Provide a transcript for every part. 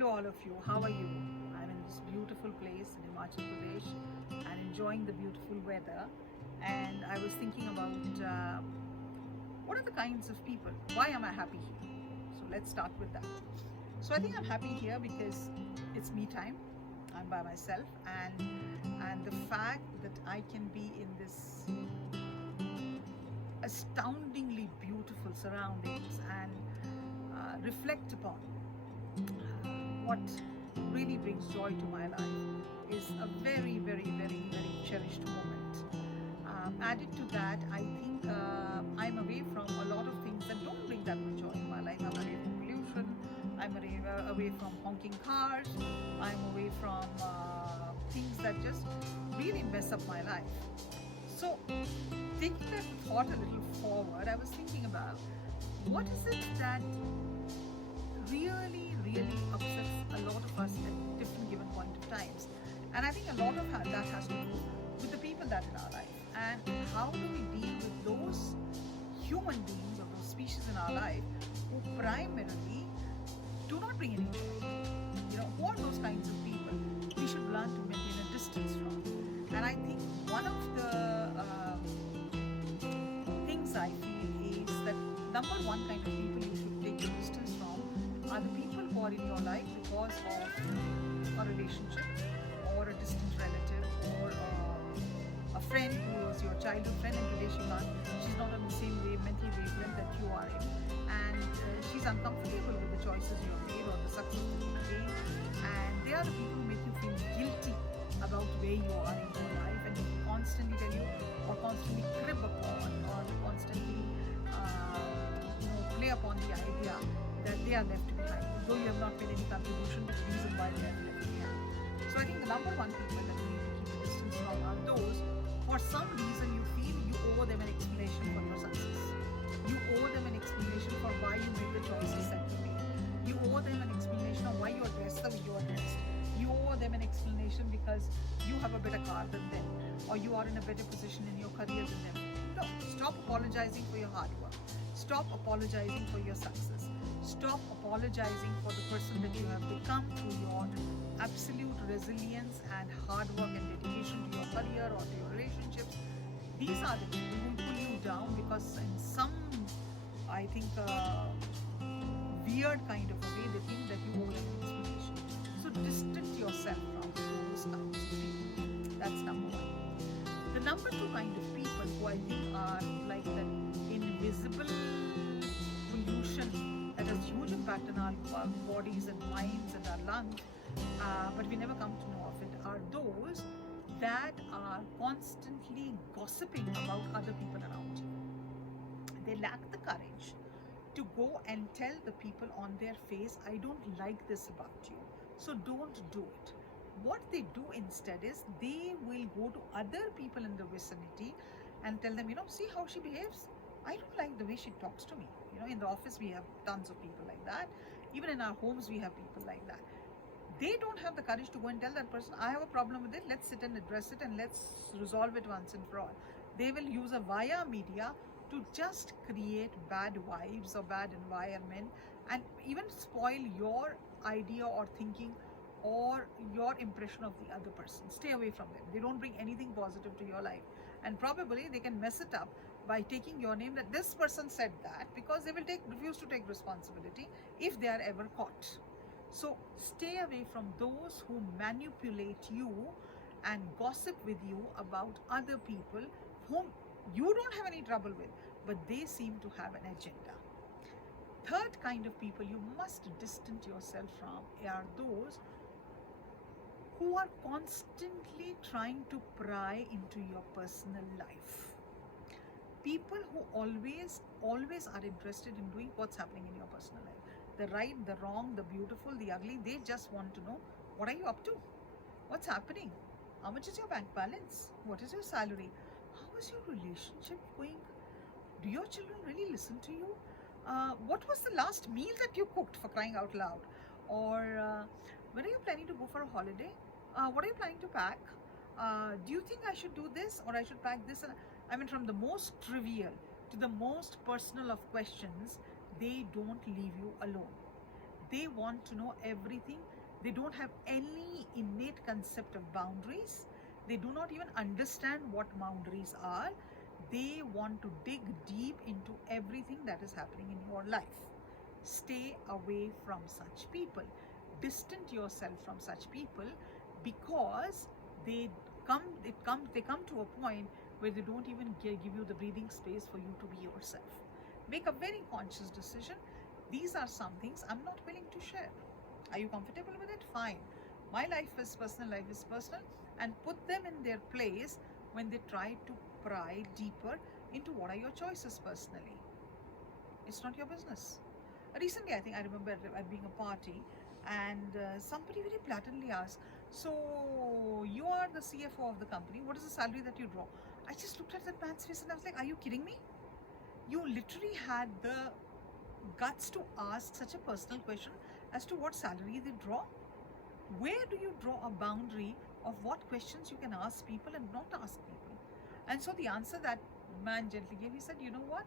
Hello all of you, how are you? I'm in this beautiful place in Himachal Pradesh and enjoying the beautiful weather, and I was thinking about what are the kinds of people, why am I happy here? So let's start with that. So I think I'm happy here because it's me time, I'm by myself, and the fact that I can be in this astoundingly beautiful surroundings and reflect upon what really brings joy to my life is a very, very, very, very cherished moment. Added to that, I think I'm away from a lot of things that don't bring that much joy in my life. I'm away from pollution, I'm away from honking cars, I'm away from things that just really mess up my life. So, taking that thought a little forward, I was thinking about what is it that really upsets a lot of us at different given point of times. And I think a lot of that has to do with the people that in our life. And how do we deal with those human beings or those species in our life who primarily do not bring any joy? Who are those kinds of people we should learn to maintain a distance from? And I think one of the things I feel is that number one kind of people you should take your distance from are the people who are in your life because of a relationship or a distant relative or a friend who was your childhood friend and today she's not on the same mental wavelength that you are in, and she's uncomfortable with the choices you have made or the success that you've gained, and they are the people who make you feel guilty about where you are in your life and constantly tell you or constantly crib upon or constantly play upon the idea that they are left behind, though you have not made any contribution to the reason why they are left behind. So I think the number one people that we need to keep a distance from are those for some reason you feel you owe them an explanation for your success. You owe them an explanation for why you made the choices that you made. You owe them an explanation of why you are dressed the way you are dressed. You owe them an explanation because you have a better car than them or you are in a better position in your career than them. No, stop apologizing for your hard work. Stop apologizing for your success. Stop apologizing for the person that you have become through your absolute resilience and hard work and dedication to your career or to your relationships. These are the people who pull you down because in some, I think, weird kind of a way, they think that you owe them an explanation. So distance yourself from those kinds of people. That's number one. The number two kind of people who I think are like that invisible pollution that has huge impact on our bodies and minds and our lungs, but we never come to know of it, are those that are constantly gossiping about other people around you. They lack the courage to go and tell the people on their face, I don't like this about you, so don't do it. What they do instead is they will go to other people in the vicinity and tell them, see how she behaves? I don't like the way she talks to me. In the office we have tons of people like that. Even in our homes we have people like that. They don't have the courage to go and tell that person, I have a problem with it, let's sit and address it and let's resolve it once and for all. They will use a via media to just create bad vibes or bad environment and even spoil your idea or thinking or your impression of the other person. Stay away from them. They don't bring anything positive to your life, and probably they can mess it up by taking your name that this person said that, because they will refuse to take responsibility if they are ever caught. So stay away from those who manipulate you and gossip with you about other people whom you don't have any trouble with, but they seem to have an agenda. Third kind of people you must distance yourself from are those who are constantly trying to pry into your personal life. People who always are interested in doing what's happening in your personal life. The right, the wrong, the beautiful, the ugly, they just want to know, what are you up to? What's happening? How much is your bank balance? What is your salary? How is your relationship going? Do your children really listen to you? What was the last meal that you cooked, for crying out loud? Or when are you planning to go for a holiday? What are you planning to pack? Do you think I should do this or I should pack this? I mean, from the most trivial to the most personal of questions, they don't leave you alone. They want to know everything. They don't have any innate concept of boundaries. They do not even understand what boundaries are. They want to dig deep into everything that is happening in your life. Stay away from such people. Distance yourself from such people, because they come to a point where they don't even give you the breathing space for you to be yourself. Make a very conscious decision. These are some things I'm not willing to share. Are you comfortable with it? Fine. My life is personal, life is personal, and put them in their place when they try to pry deeper into what are your choices personally. It's not your business. Recently, I think I remember at being a party, and somebody very blatantly asked, "So you are the CFO of the company. What is the salary that you draw?" I just looked at that man's face and I was like, "Are you kidding me? You literally had the guts to ask such a personal question as to what salary they draw? Where do you draw a boundary of what questions you can ask people and not ask people?" And so the answer that man gently gave, he said, "You know what?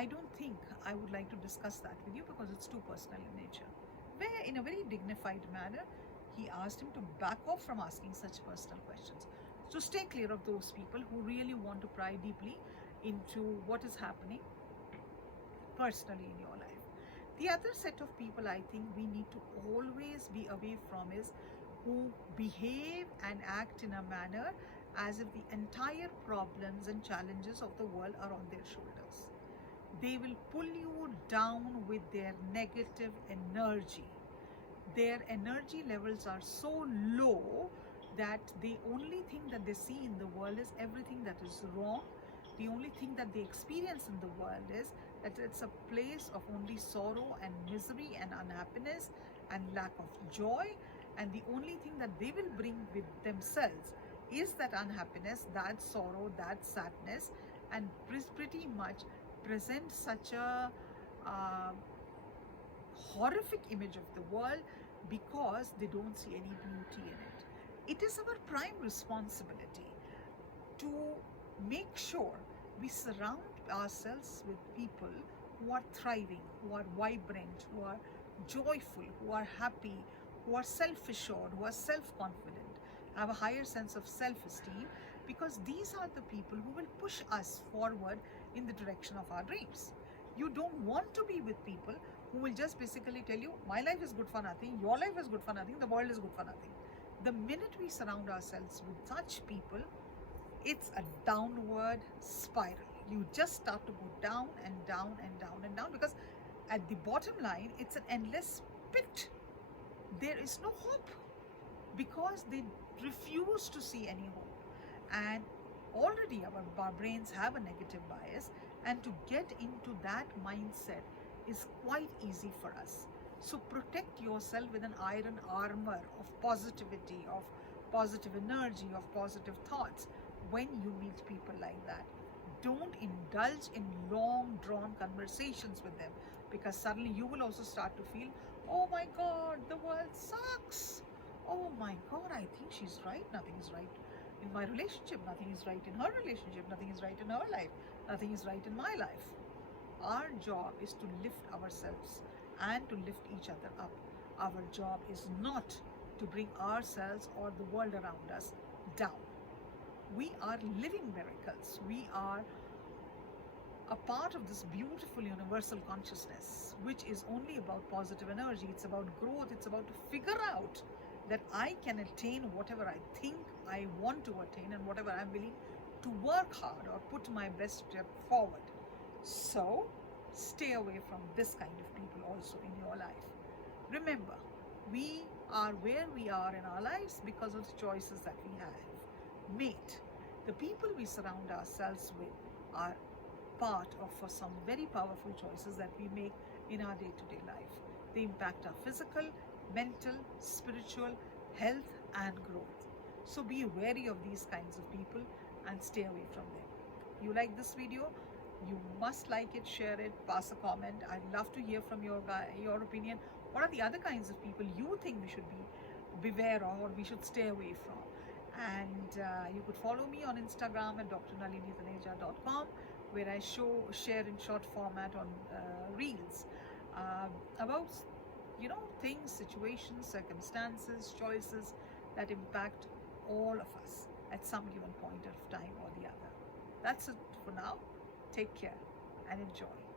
I don't think I would like to discuss that with you because it's too personal in nature." Where, in a very dignified manner, he asked him to back off from asking such personal questions. So stay clear of those people who really want to pry deeply into what is happening personally in your life. The other set of people I think we need to always be away from is who behave and act in a manner as if the entire problems and challenges of the world are on their shoulders. They will pull you down with their negative energy. Their energy levels are so low that the only thing that they see in the world is everything that is wrong. The only thing that they experience in the world is that it's a place of only sorrow and misery and unhappiness and lack of joy. And the only thing that they will bring with themselves is that unhappiness, that sorrow, that sadness, and pretty much present such a horrific image of the world because they don't see any beauty in it. It is our prime responsibility to make sure we surround ourselves with people who are thriving, who are vibrant, who are joyful, who are happy, who are self-assured, who are self-confident, have a higher sense of self-esteem, because these are the people who will push us forward in the direction of our dreams. You don't want to be with people who will just basically tell you, my life is good for nothing, your life is good for nothing, the world is good for nothing. The minute we surround ourselves with such people, it's a downward spiral. You just start to go down and down and down and down, because at the bottom line, it's an endless pit. There is no hope because they refuse to see any hope. And already our brains have a negative bias, and to get into that mindset is quite easy for us. So protect yourself with an iron armor of positivity, of positive energy, of positive thoughts when you meet people like that. Don't indulge in long drawn conversations with them, because suddenly you will also start to feel, oh my God, the world sucks. Oh my God, I think she's right. Nothing is right in my relationship. Nothing is right in her relationship. Nothing is right in her life. Nothing is right in my life. Our job is to lift ourselves and to lift each other up. Our job is not to bring ourselves or the world around us down. We are living miracles. We are a part of this beautiful universal consciousness, which is only about positive energy. It's about growth. It's about to figure out that I can attain whatever I think I want to attain and whatever I'm willing to work hard or put my best step forward. So stay away from this kind of people also in your life. Remember, we are where we are in our lives because of the choices that we have made. The people we surround ourselves with are part of some very powerful choices that we make in our day-to-day life. They impact our physical, mental, spiritual health and growth. So be wary of these kinds of people and stay away from them. You like this video? You must like it, share it, pass a comment. I'd love to hear from your opinion. What are the other kinds of people you think we should beware of or we should stay away from? And you could follow me on Instagram at drnalinitaneja.com, where I share in short format on reels about things, situations, circumstances, choices that impact all of us at some given point of time or the other. That's it for now. Take care and enjoy.